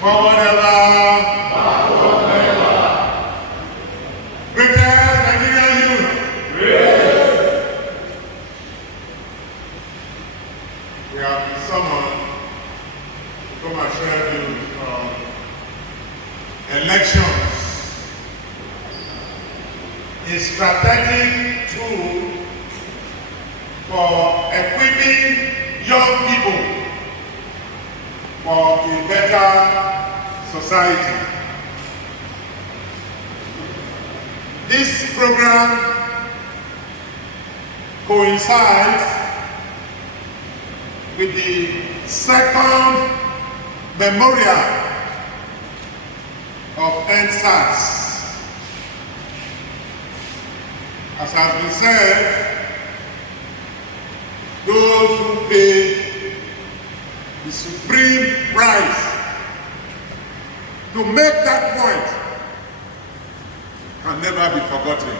Forward ever. Backward never. Greatest Nigerian youth. Great. We have been summoned to come and share views from elections. A strategic tool for equipping young people for a better society. This program coincides with the second memorial of NSAS. As has been said, those who pay the supreme price to make that point can never be forgotten.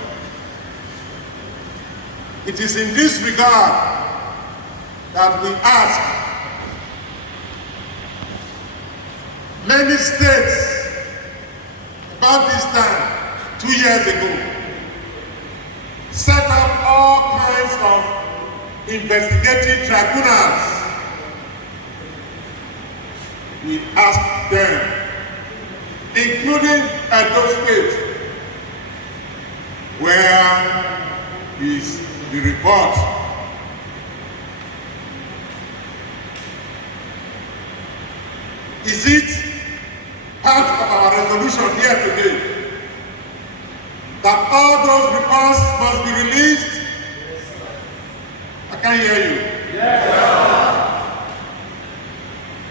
It is in this regard that we ask many states about this time, 2 years ago, set up all kinds of investigative tribunals. We ask them, including Edo State, where is the report? Is it part of our resolution here today that all those reports must be released? Yes, sir. I can't hear you. Yes, sir.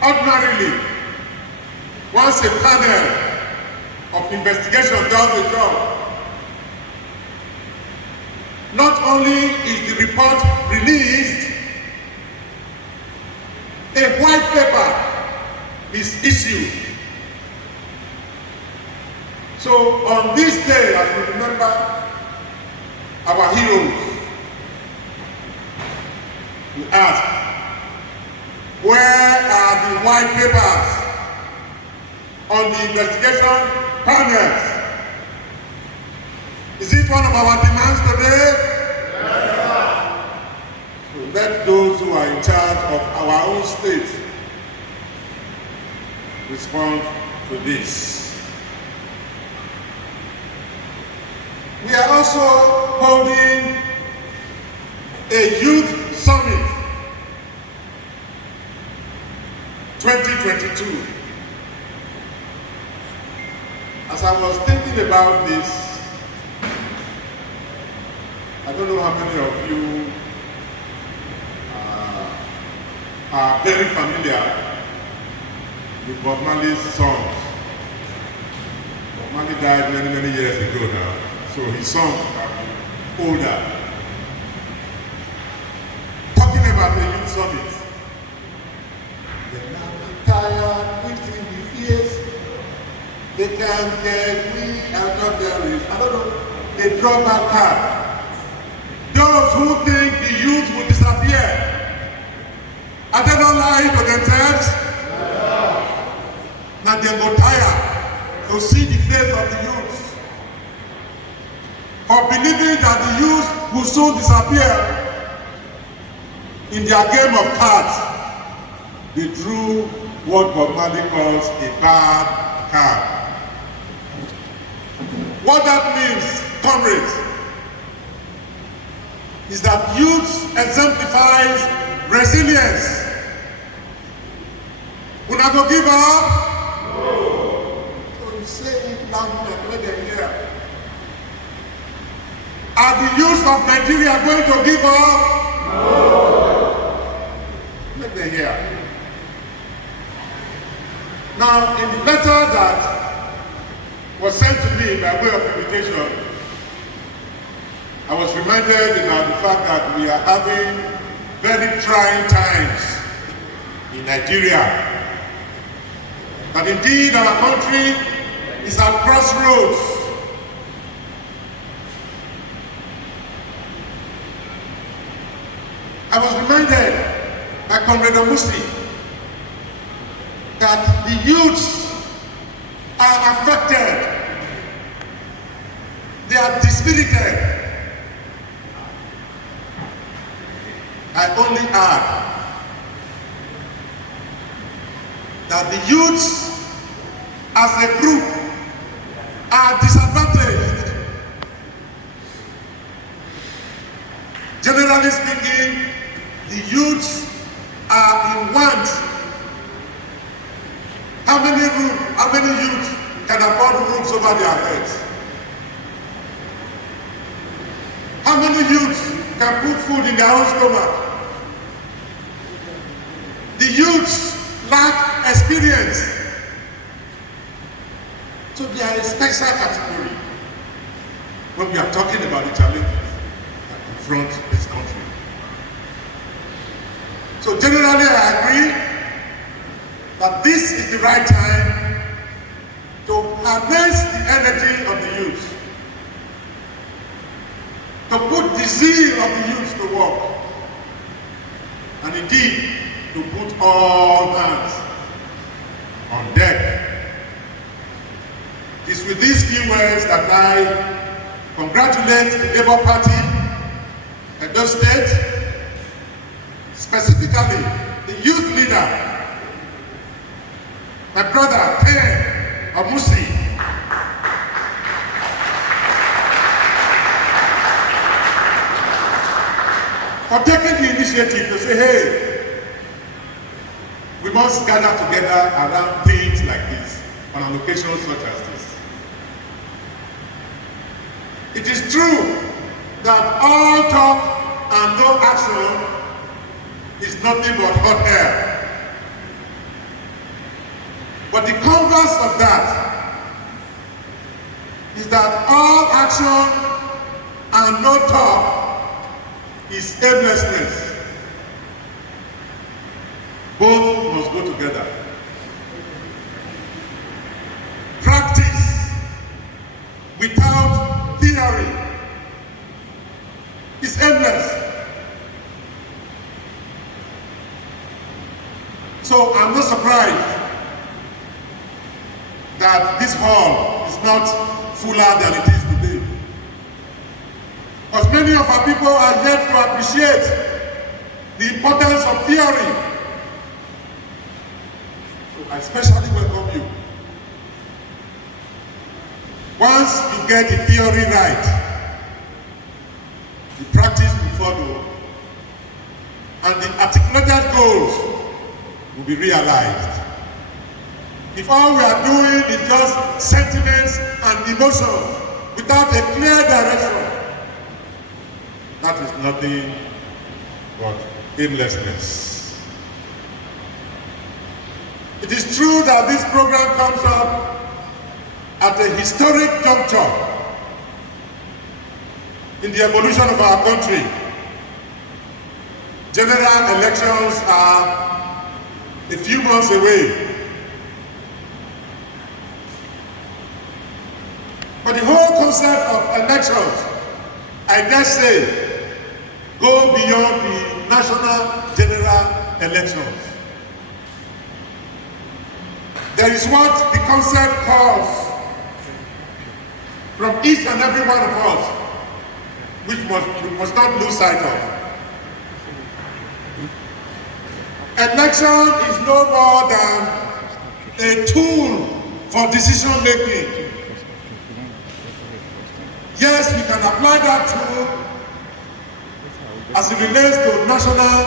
Ordinarily, once a panel of investigation does the job, not only is the report released, a white paper is issued. So on this day, as we remember our heroes, we ask, where are the white papers on the investigation panels? Is it one of our demands today? Yes, sir. So let those who are in charge of our own state respond to this. We are also holding a youth summit 2022. As I was thinking about this, I don't know how many of you are very familiar with Bob Marley's songs. Bob Marley died many years ago now, so his songs are older. Talking about the youth summit. They're now tired, waiting the fears. They can't get me out of their race. I don't know, they draw back card. Those who think the youth will disappear, are they not lying to themselves? Now they go tired to see the face of the youth, for believing that the youth will soon disappear. In their game of cards, they drew what Bob Marley calls a bad card. What that means, comrades, is that youth exemplifies resilience. Will not go give up? No. So you say it loudly and let them hear. Are the youth of Nigeria going to give up? No. Let them hear. Now, in the letter that was sent to me by way of invitation, I was reminded about the fact that we are having very trying times in Nigeria. That indeed our country is at crossroads. I was reminded by Comrade Omusi that the youths are affected. They are dispirited. I only add that the youths as a group are disadvantaged. Generally speaking, the youths are in want. How many youths can afford roofs over their heads? How many youths can put food in their own stomach? The youths lack experience. So they are a special category when we are talking about the challenges that confront this country. So generally I agree that this is the right time to harness the energy of the youth, to put the zeal of the youth to work, and indeed to put all hands on deck. It's with these few words that I congratulate the Labour Party, Edo State, specifically the youth leader, my brother Ken Amusi, for taking the initiative to say, hey, we must gather together around things like this, on an occasion such as this. It is true that all talk and no action is nothing but hot air. But the converse of that is that all action and no talk is aimlessness. Both must go together. Practice without theory is aimless. So I'm not surprised that this hall is not fuller than it is today. Because many of our people are yet to appreciate the importance of theory. So I especially welcome you. Once you get the theory right, the practice will follow, and the articulated goals will be realized. If all we are doing is just sentiments and emotions without a clear direction, that is nothing but aimlessness. It is true that this program comes up at a historic juncture in the evolution of our country. General elections are a few months away. But the whole concept of elections, I dare say, go beyond the national general elections. There is what the concept calls from each and every one of us, which we must not lose sight of. Election is no more than a tool for decision making. Yes, we can apply that tool as it relates to national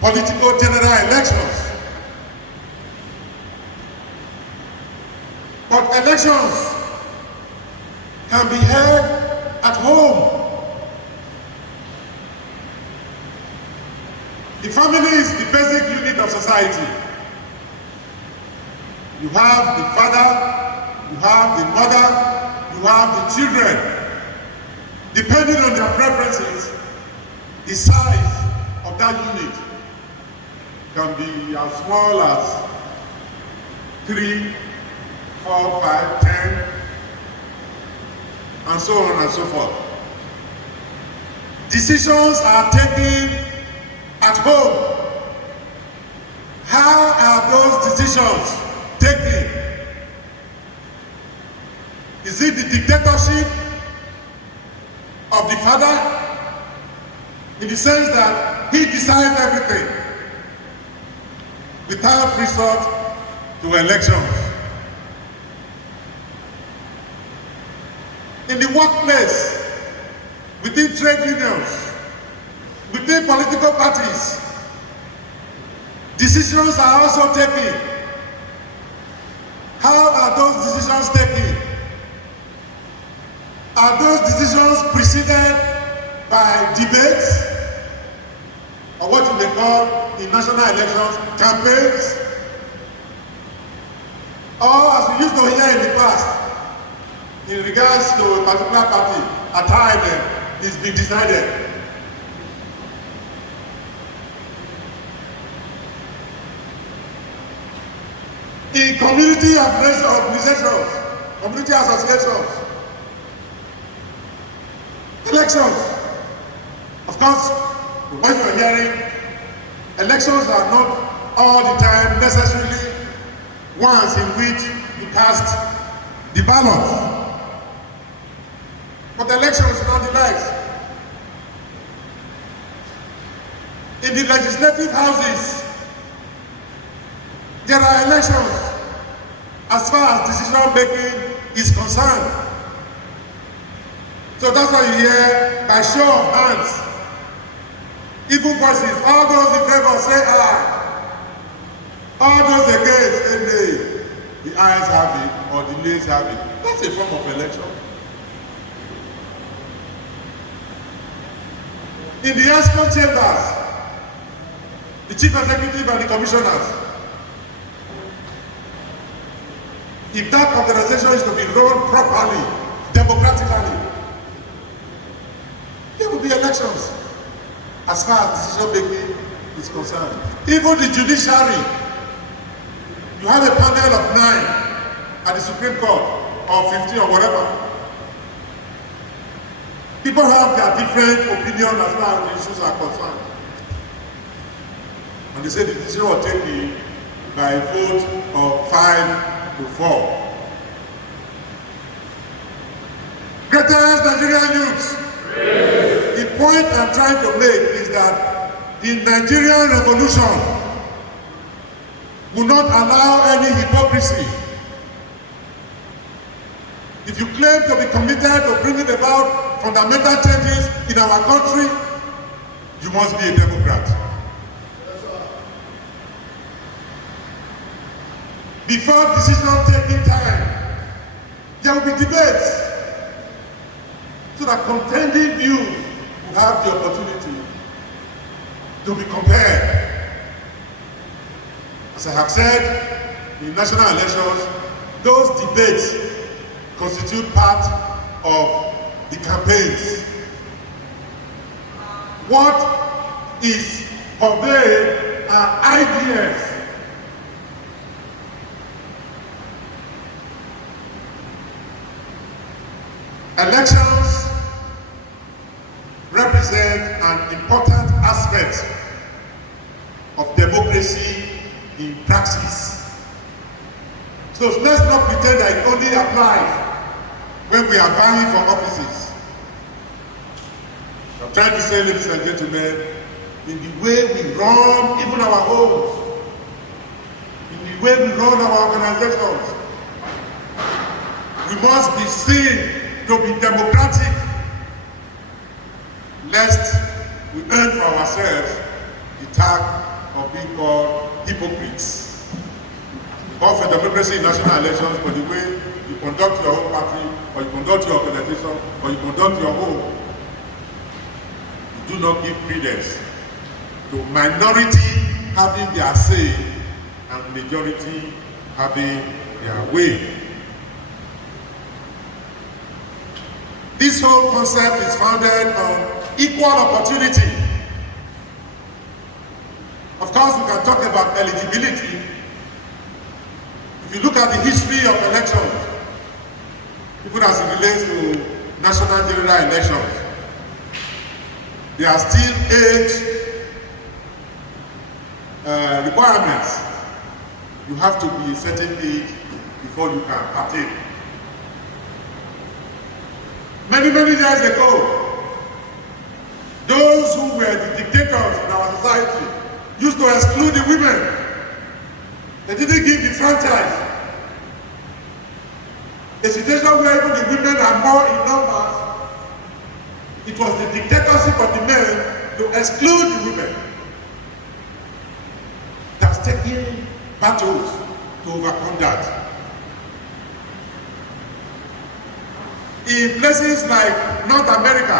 political general elections. But elections can be held at home. The family is the basic unit of society. You have the father, you have the mother, you have the children. Depending on their preferences, the size of that unit can be as small as 3, 4, 5, 10, and so on and so forth. Decisions are taken at home. How are those decisions taken? Is it the dictatorship of the father? In the sense that he decides everything without resort to elections. In the workplace, within trade unions, within political parties, decisions are also taken. How are those decisions taken? Are those decisions preceded by debates, or what you may call in national elections, campaigns? Or as we used to hear in the past, in regards to a particular party, a time is being decided. In community organizations, community associations, elections. Of course, what you are hearing, elections are not all the time necessarily ones in which you cast the ballot. But elections nonetheless. In the legislative houses, there are elections as far as decision making is concerned. So that's why you hear by show of hands, even voices, all those in favor say aye, all those against say nay. The ayes have it or the nays have it. That's a form of election. In the ESCOM chambers, the chief executive and the commissioners, if that organization is to be run properly, democratically, there will be elections as far as decision making is concerned. Even the judiciary, you have a panel of 9 at the Supreme Court, or 15 or whatever. People have their different opinion as far as the issues are concerned. And they say the decision was taken by a vote of 5-4. Greatest Nigerian youths, the point I'm trying to make is that the Nigerian revolution will not allow any hypocrisy. If you claim to be committed to bringing about fundamental changes in our country, you must be a Democrat. Before decision-taking time, there will be debates so that contending views will have the opportunity to be compared. As I have said, in national elections, those debates constitute part of the campaigns. What is conveyed are ideas. Elections represent an important aspect of democracy in praxis. So let's not pretend that it only applies when we are vying for offices. I'm trying to say, ladies and gentlemen, in the way we run even our homes, in the way we run our organizations, we must be seen to be democratic, lest we earn for ourselves the tag of being called hypocrites. Call for democracy in national elections, but the way you conduct your own party, or you conduct your organization, or you conduct your home, you do not give credence to minority having their say and majority having their way. This whole concept is founded on equal opportunity. Of course, we can talk about eligibility. If you look at the history of elections, even as it relates to national general elections, there are still age requirements. You have to be a certain age before you can partake. Many, many years ago, those who were the dictators in our society used to exclude the women. They didn't give the franchise. A situation where even the women are more in numbers, it was the dictatorship of the men to exclude the women. That's taking battles to overcome that. In places like North America,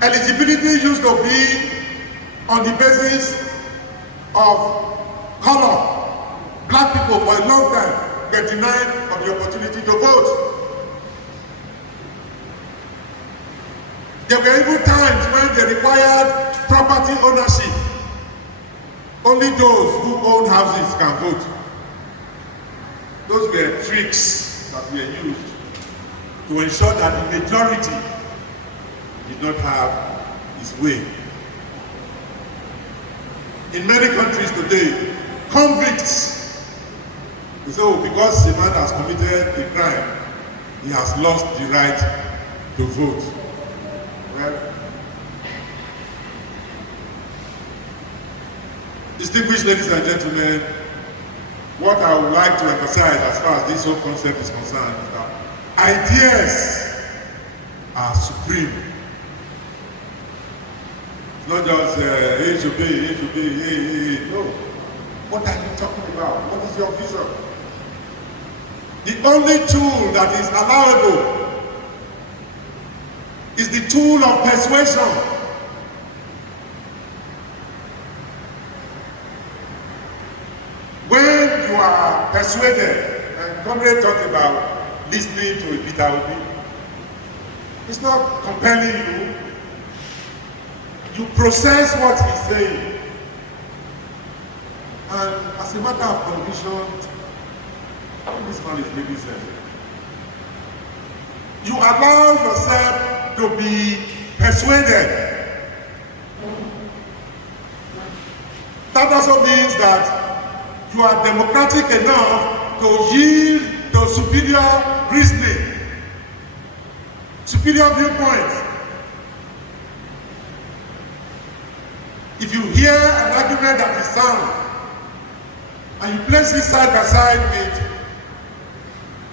eligibility used to be on the basis of color. Black people for a long time were denied of the opportunity to vote. There were even times when they required property ownership. Only those who own houses can vote. Those were tricks that were used to ensure that the majority did not have its way. In many countries today, convicts, they say, oh, because a man has committed a crime, he has lost the right to vote. Well, distinguished ladies and gentlemen, what I would like to emphasize as far as this whole concept is concerned is that ideas are supreme. It's not just A to B, A to B, A. No. What are you talking about? What is your vision? The only tool that is allowable is the tool of persuasion. When you are persuaded, and Comrade talked about listening to a Peter Obi, it's not compelling you. You process what he's saying. And as a matter of conviction, this man is making sense. You allow yourself to be persuaded. That also means that you are democratic enough to yield to superior reasoning, superior viewpoints. If you hear an argument that is sound, and you place it side by side with,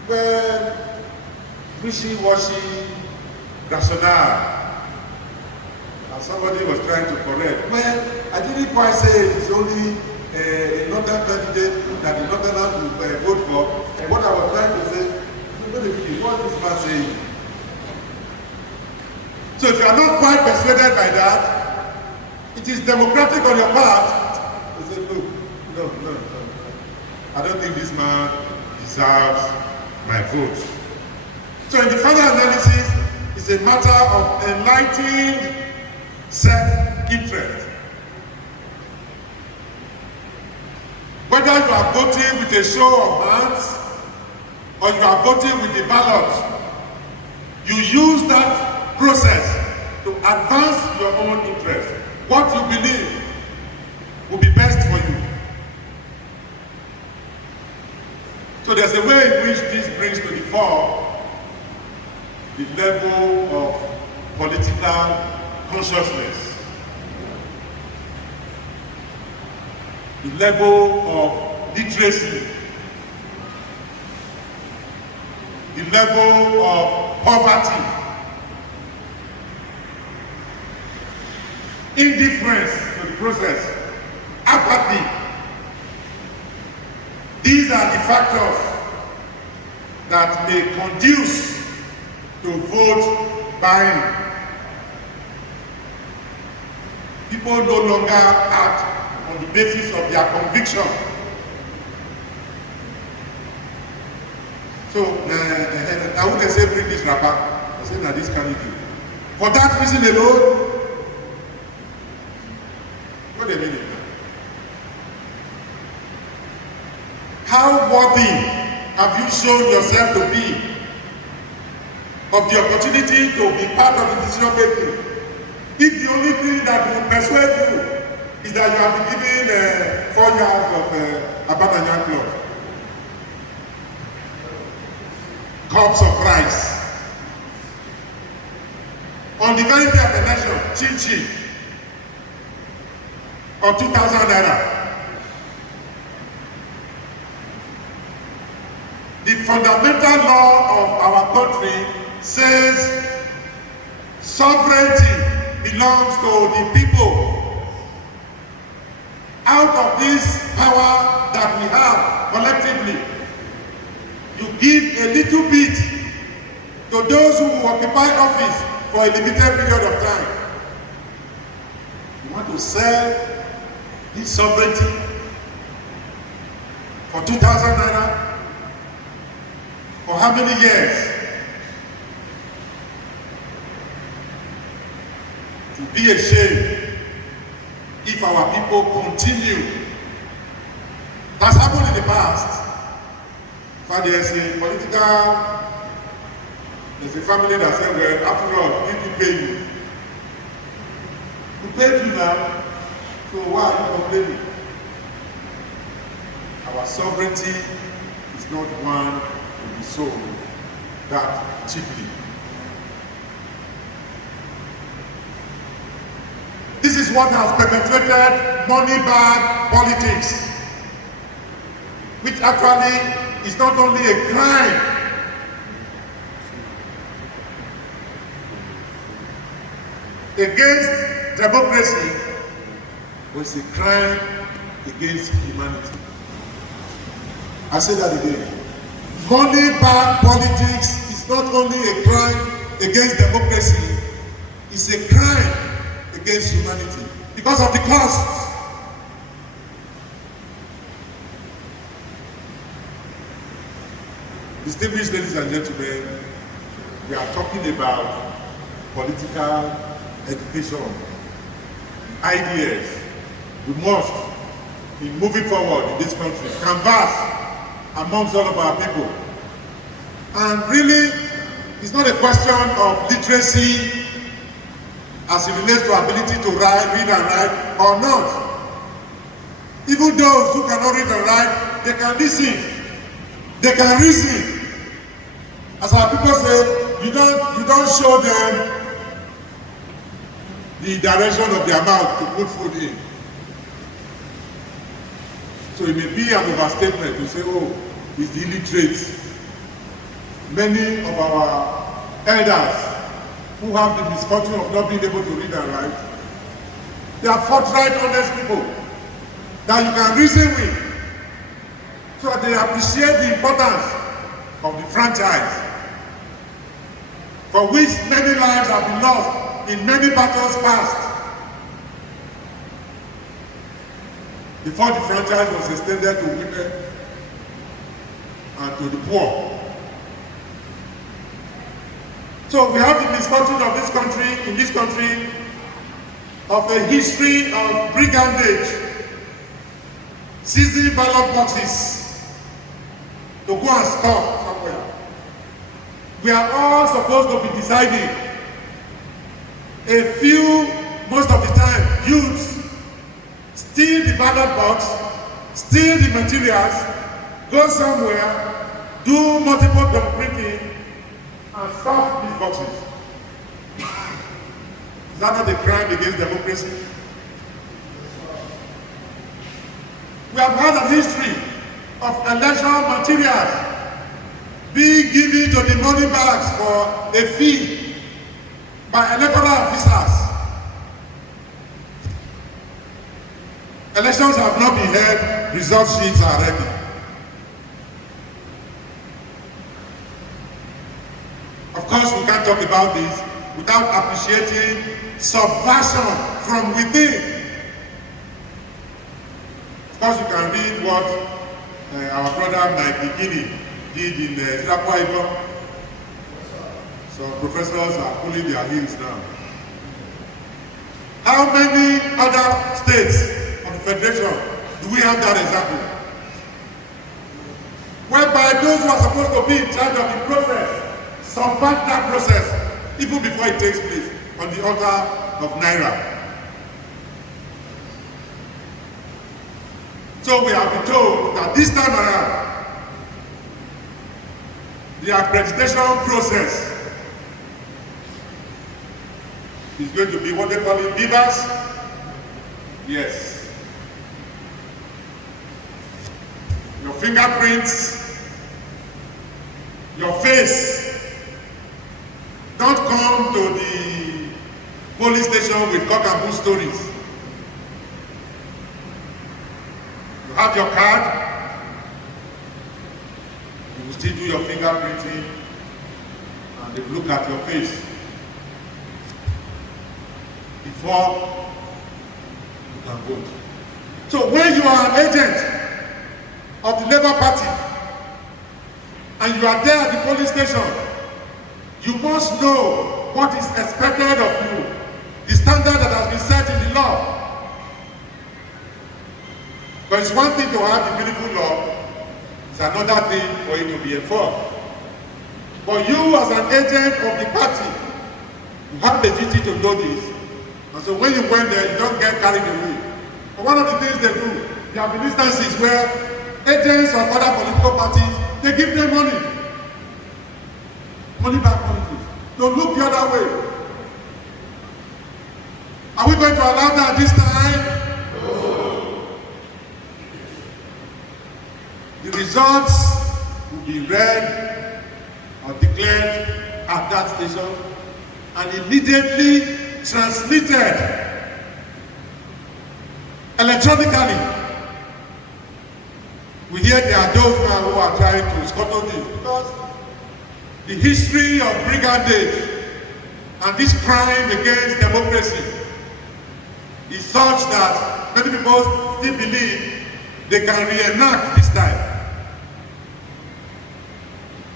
well, wishy-washy rationale, and somebody was trying to correct, well, I didn't quite say it's only a northern candidate that the northerners will vote for. And what I was trying to say, what is this man saying? So if you are not quite persuaded by that, it is democratic on your part to say, no. I don't think this man deserves my vote. So in the final analysis, it's a matter of enlightened self-interest. Whether you are voting with a show of hands or you are voting with the ballot, you use that process to advance your own interest. What you believe will be best for you. So there's a way in which this brings to the fore the level of political consciousness, the level of literacy, the level of poverty, indifference to the process, apathy. These are the factors that may conduce to vote buying. People no longer act on the basis of their conviction. So, I wouldn't say bring this rapper, I say that this candidate. For that reason alone, what do you mean? How worthy have you shown yourself to be of the opportunity to be part of the decision making? If the only thing that will persuade you is that you have been given 4 yards of Abadanyan cloth, cups of rice, on the very day of the election, chin-chin, or 2,000 naira. The fundamental law of our country says sovereignty belongs to the people. Out of this power that we have collectively, you give a little bit to those who occupy office for a limited period of time. You want to sell this sovereignty for 2,000 naira? For how many years? To be a shame if our people continue. That's happened in the past. But there's a family that said, well, after all, we didn't pay you. We paid you now, so why are you complaining? Our sovereignty is not one to be sold that cheaply. This is what has perpetuated money bag politics, which actually is not only a crime, against democracy, but it's a crime against humanity. I say that again. Money bag politics is not only a crime against democracy, it's a crime against humanity because of the costs. Distinguished ladies and gentlemen, we are talking about political education, ideas. We must, in moving forward in this country, canvass amongst all of our people. And really, it's not a question of literacy as it relates to ability to read and write or not. Even those who cannot read and write, they can listen, they can reason. As our people say, you don't show them the direction of their mouth to put food in. So it may be an overstatement to say, oh, it's the illiterate. Many of our elders who have the misfortune of not being able to read and write, they are forthright, honest people that you can reason with, so that they appreciate the importance of the franchise, for which many lives have been lost in many battles past, before the franchise was extended to women and to the poor. So we have the misfortune of this country, in this country, of a history of brigandage, seizing ballot boxes to go and stop somewhere. We are all supposed to be deciding. A few, most of the time, youths steal the ballot box, steal the materials, go somewhere, do multiple printing, and stuff these boxes. Is that not a crime against democracy? We have had a history of election materials being given to the money bags for a fee by electoral officers. Elections have not been held, result sheets are ready. Of course, we can't talk about this without appreciating subversion from within. Of course, you can read what our brother Mike BENIN did in Akwa Ibom. So professors are pulling their heels now. How many other states of the Federation do we have that example? Whereby those who are supposed to be in charge of the process subvert that process even before it takes place on the altar of Naira. So we have been told that this time around, the accreditation process is going to be what they call it, beavers. Yes. Your fingerprints, your face. Don't come to the police station with cock and bull stories. You have your card, you will still do your fingerprinting, and they look at your face before you can vote. So when you are an agent of the Labour Party and you are there at the polling station, you must know what is expected of you, the standard that has been set in the law. But it's one thing to have the beautiful law, it's another thing for it to be enforced. But you as an agent of the party, you have the duty to know this. And so when you went there, you don't get carried away. But one of the things they do, there have been instances where agents of other political parties, they give them money. Money back politics. Don't look the other way. Are we going to allow that this time? No. The results will be read or declared at that station and immediately transmitted electronically. We hear there are those now who are trying to scuttle this because the history of brigandage and this crime against democracy is such that many people still believe they can reenact this time.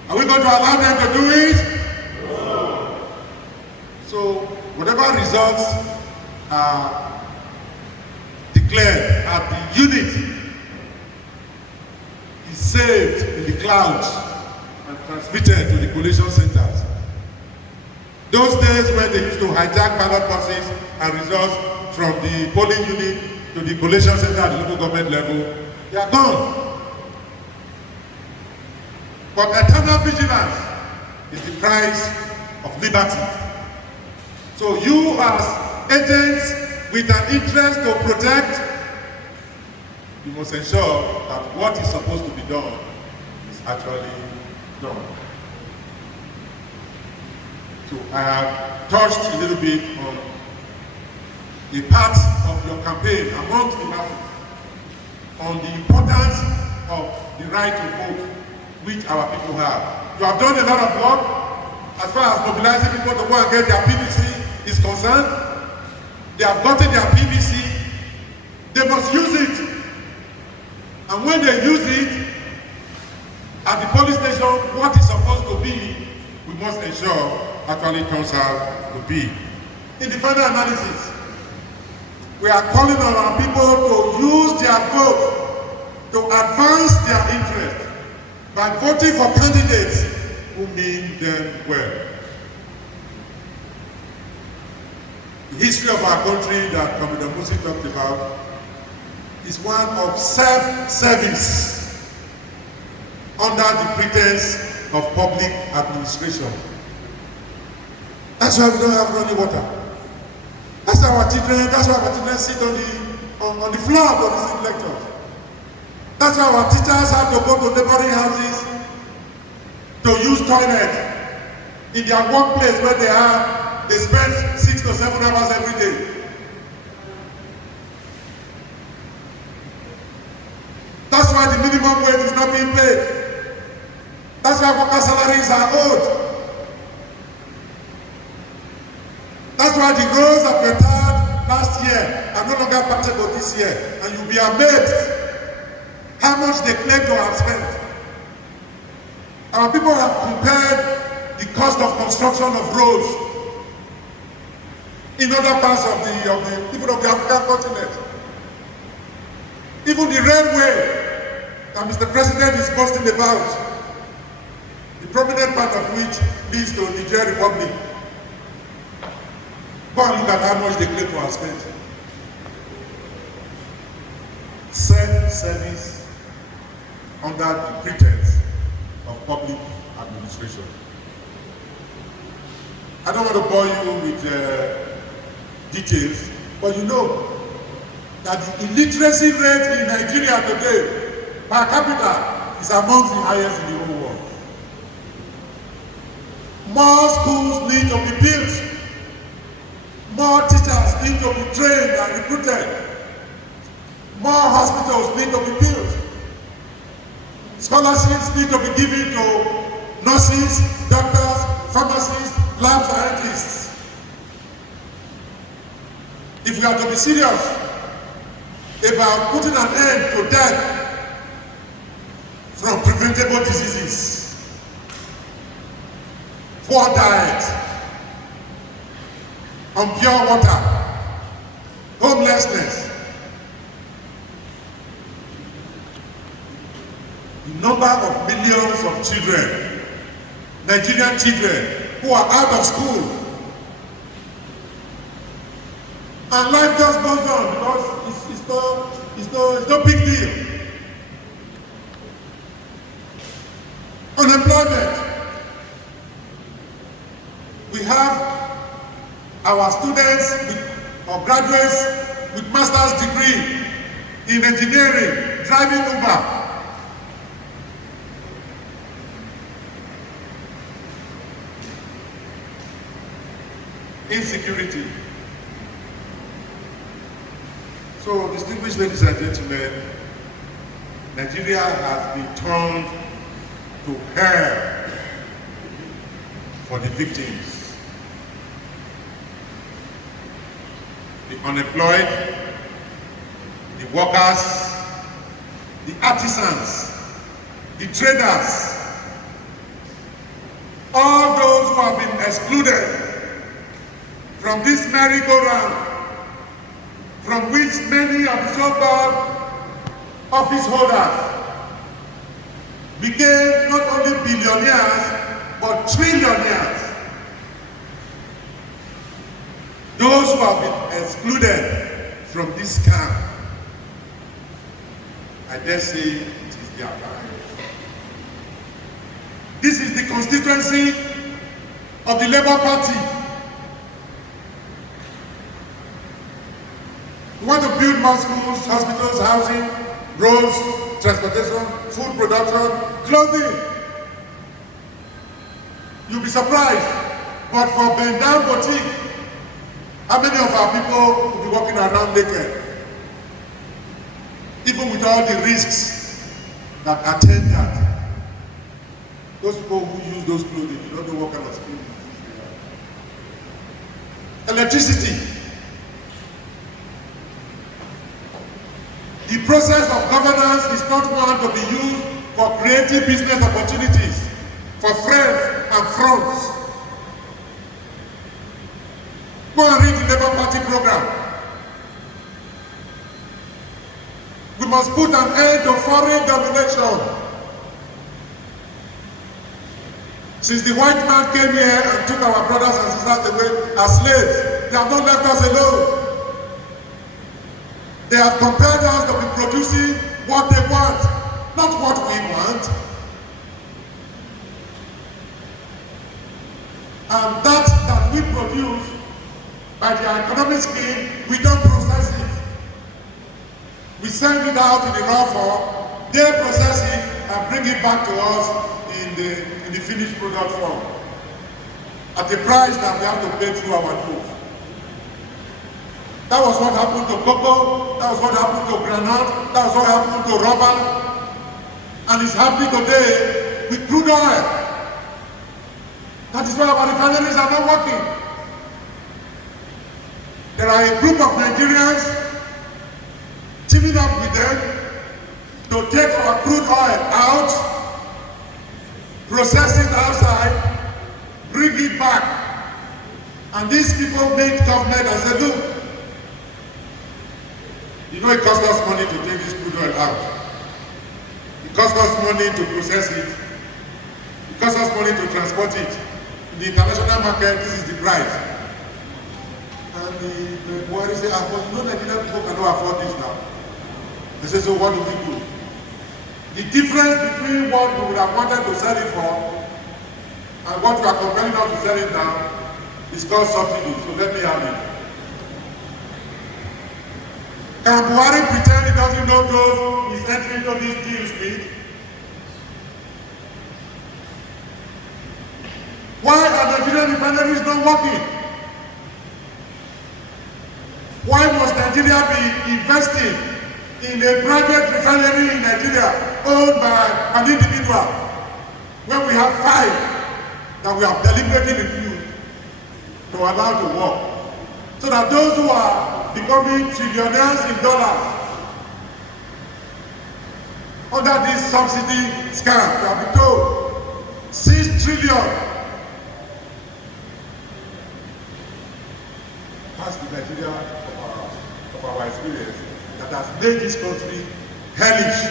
Are we going to allow them to do it? No. So whatever results are declared at the unit is saved in the clouds and transmitted to the collation centers. Those days when they used to hijack ballot boxes and results from the polling unit to the collation center at the local government level, they are gone. But eternal vigilance is the price of liberty. So you as agents with an interest to protect, you must ensure that what is supposed to be done is actually done. So I have touched a little bit on the part of your campaign amongst the masses, on the importance of the right to vote which our people have. You have done a lot of work as far as mobilizing people to go and get their PVC is concerned. They have gotten their PVC, they must use it. And when they use it at the police station, what is supposed to be, we must ensure actually turns out to be. In the final analysis, we are calling on our people to use their vote to advance their interest by voting for candidates who mean them well. The history of our country that Commander Musi talked about is one of self-service under the pretense of public administration. That's why we don't have running water. That's why our children sit on the floor of the lectures. That's why our teachers have to go to neighboring houses to use toilets in their workplace where they spend 6 to 7 hours every day. That's why the minimum wage is not being paid. That's why worker salaries are owed. That's why the roads that were tarred last year are no longer practical this year. And you'll be amazed how much they claim to have spent. Our people have compared the cost of construction of roads in other parts of the African continent. Even the railway that Mr. President is boasting about, the prominent part of which leads to the Niger Republic. Go and look at how much they claim to have spent. Self-service under the pretense of public administration. I don't want to bore you with details, but you know that the illiteracy rate in Nigeria today per capita is amongst the highest in the whole world. More schools need to be built. More teachers need to be trained and recruited. More hospitals need to be built. Scholarships need to be given to nurses, doctors, pharmacists, lab scientists. If we are to be serious about putting an end to death from preventable diseases, poor diet, impure water, homelessness, the number of millions of children, Nigerian children, who are out of school. And life just goes on because it's no big deal. Unemployment. We have our students or graduates with master's degree in engineering, driving Uber. Insecurity. So, distinguished ladies and gentlemen, Nigeria has been turned to hell for the victims. The unemployed, the workers, the artisans, the traders, all those who have been excluded from this merry-go-round, from which many of the so-called office holders became not only billionaires, but trillionaires. Those who have been excluded from this camp, I dare say it is their time. This is the constituency of the Labour Party. We want to build more schools, hospitals, housing, roads, transportation, food production, clothing. You'll be surprised, but for Bendan Boutique, how many of our people will be walking around naked? Even with all the risks that attend that. Those people who use those clothing, you don't know what kind of skin they have. Electricity. The process of governance is not one to be used for creative business opportunities, for friends and fronts. Go and read the Labour Party program. We must put an end to foreign domination. Since the white man came here and took our brothers and sisters away as slaves, they have not left us alone. They have compelled us to be producing what they want, not what we want. And that we produce by the economic scheme, we don't process it. We send it out in the raw form, they process it and bring it back to us in the finished product form at the price that we have to pay through our nose. That was what happened to cocoa, that was what happened to granite, that was what happened to rubber, and it's happening today with crude oil. That is why our refineries are not working. There are a group of Nigerians teaming up with them to take our crude oil out, process it outside, bring it back. And these people meet government and say, look, you know it costs us money to take this crude oil out. It costs us money to process it. It costs us money to transport it. In the international market, this is the price. And the Buhari say, you know Nigerian people cannot afford this now. They say, so what do we do? The difference between what we would have wanted to sell it for and what we are compelling us to sell it now is called subsidy. So let me have it. Can Buhari pretend he doesn't know those he's entering into these deals with? Why are Nigerian refineries not working? Why must Nigeria be investing in a private refinery in Nigeria owned by an individual when we have 5 that we have deliberately refused to allow to work? So that those who are becoming trillionaires in dollars under this subsidy scam, they have been told 6 trillion. That's the Nigeria of our experience that has made this country hellish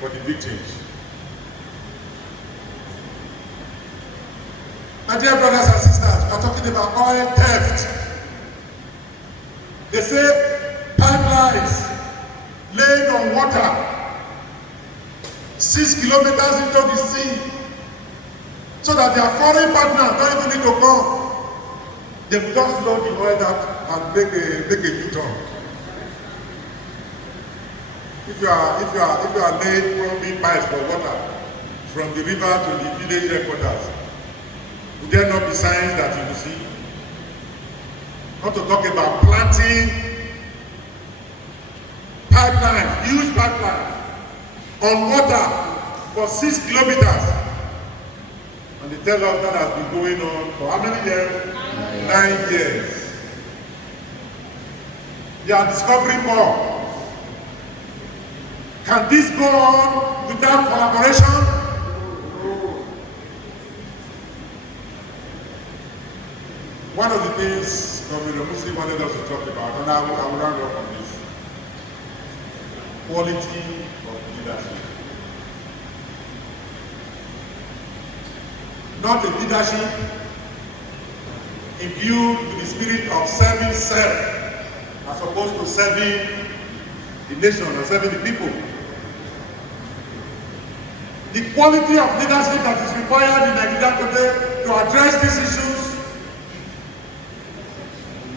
for the victims. My dear brothers and sisters, we are talking about oil theft. They say pipelines laid on water 6 kilometers into the sea so that their foreign partners don't even need to come. They will just load the oil out and make a U-turn. If you are laying one big pipes for water from the river to the village headquarters, would there not be signs that you will see? Not to talk about planting pipelines, huge pipelines on water for 6 kilometers. And they tell us that has been going on for how many years? 9 years. They are discovering more. Can this go on without collaboration? One of the things Governor Musi wanted us to talk about, and I will round up on this, quality of leadership. Not a leadership imbued with the spirit of serving self as opposed to serving the nation or serving the people. The quality of leadership that is required in Nigeria today to address these issues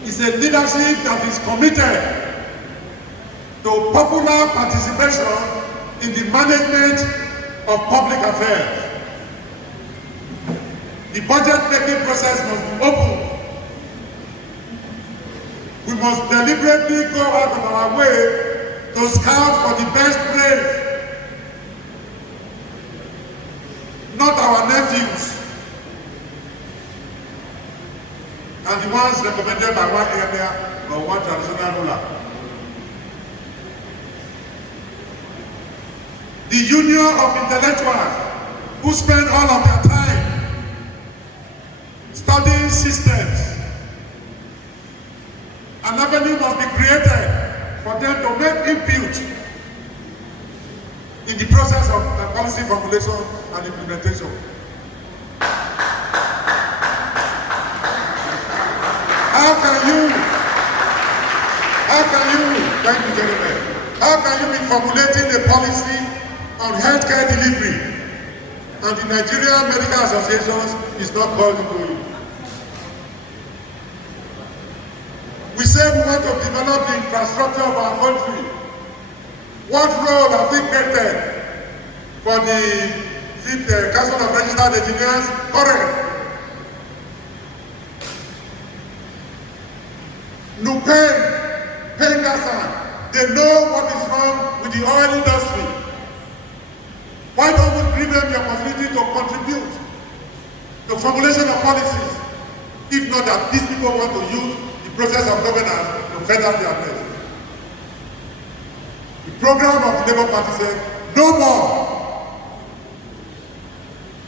is a leadership that is committed to popular participation in the management of public affairs. The budget-making process must be open. We must deliberately go out of our way to scout for the best brains, not our nephews and the ones recommended by one area or one traditional ruler. The union of intellectuals who spend all of their time studying systems. An avenue must be created for them to make input in the process of policy formulation and implementation. Thank you, gentlemen. How can you be formulating a policy on healthcare delivery and the Nigerian Medical Association is not called into it? We say we want to develop the infrastructure of our country. What role have we created for the Council of Registered Engineers? Correct. Nupen, Pengasan, they know what is wrong with the oil industry. Why don't we give them the opportunity to contribute to the formulation of policies? If not that these people want to use the process of governance to feather their best. The program of the Labour Party said, no more.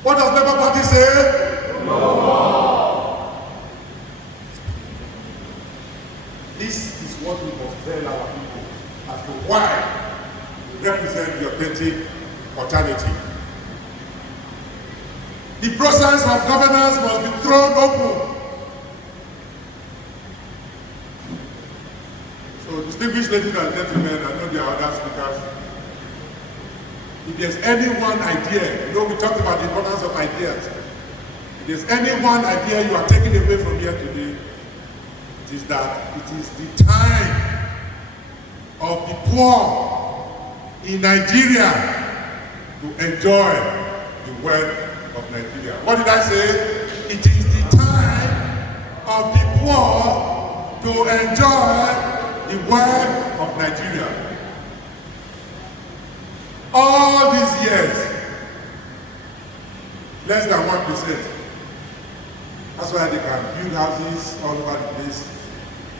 What does Labour Party say? No more. This is what we must tell our people as to why we represent the authentic alternative. The process of governance must be thrown open. So, distinguished ladies and gentlemen, I know there are other speakers. If there's any one idea, we talked about the importance of ideas. If there's any one idea you are taking away from here today, it is that it is the time of the poor in Nigeria to enjoy the wealth of Nigeria. What did I say? It is the time of the poor to enjoy the wealth of Nigeria. All these years, less than 1%. That's why they can build houses all over the place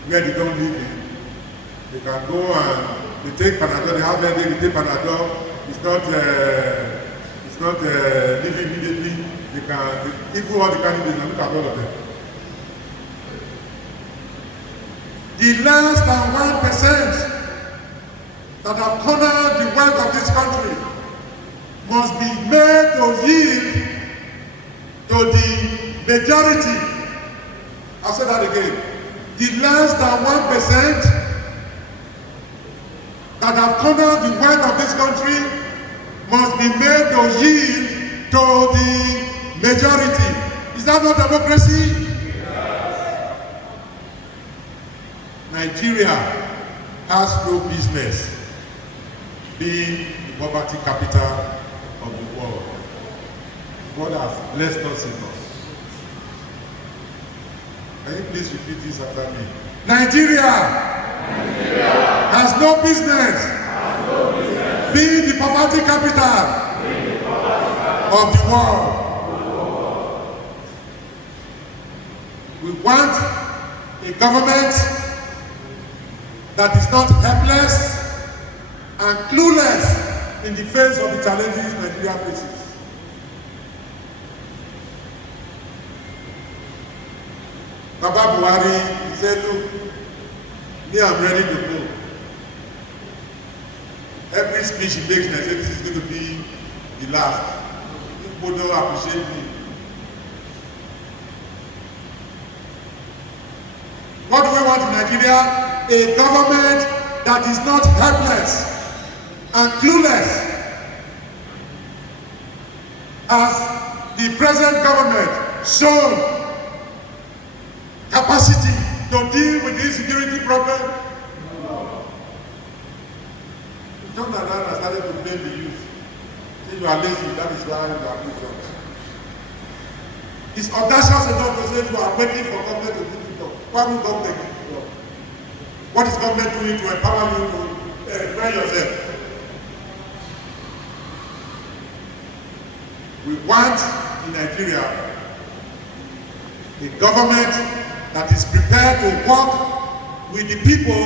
where they don't live in. They can go and they take Panadol, they have headache, they take Panadol. It's not living immediately. They can, even all the candidates, look at all of them. The less than 1% that have cornered the wealth of this country must be made to yield to the majority. I'll say that again. The less than 1% that have cornered the wealth of this country must be made to yield to the majority. Is that not democracy? Yes. Nigeria has no business being the poverty capital of the world. God has blessed us enough. Can you please repeat this after me? Nigeria has no business being the poverty capital of the world. We want a government that is not helpless and clueless in the face of the challenges Nigeria faces. Baba Buhari, he said, look, me, I'm ready to go. Every speech he makes, and I say, this is going to be the last. People don't appreciate me. What do we want in Nigeria? A government that is not helpless and clueless, as the present government shown capacity to deal with the insecurity problem. You don't allow and started to blame the youth. Say you are lazy, that is why you are doing jobs. It's audacious enough to say you are waiting for government to do the job. Why will government do the job? What is government doing to empower you to empower yourself? We want in Nigeria a government that is prepared to work with the people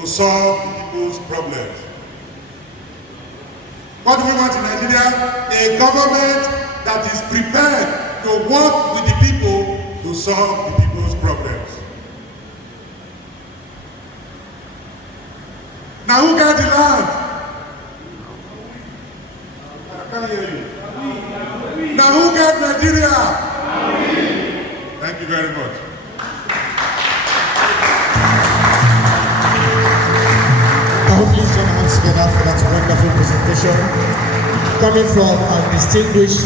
to solve the people's problems. What do we want in Nigeria? A government that is prepared to work with the people to solve the people's problems. Now who got the land? I can't hear you. Now who got Nigeria? Thank you very much. Please join hands together for that wonderful presentation coming from our distinguished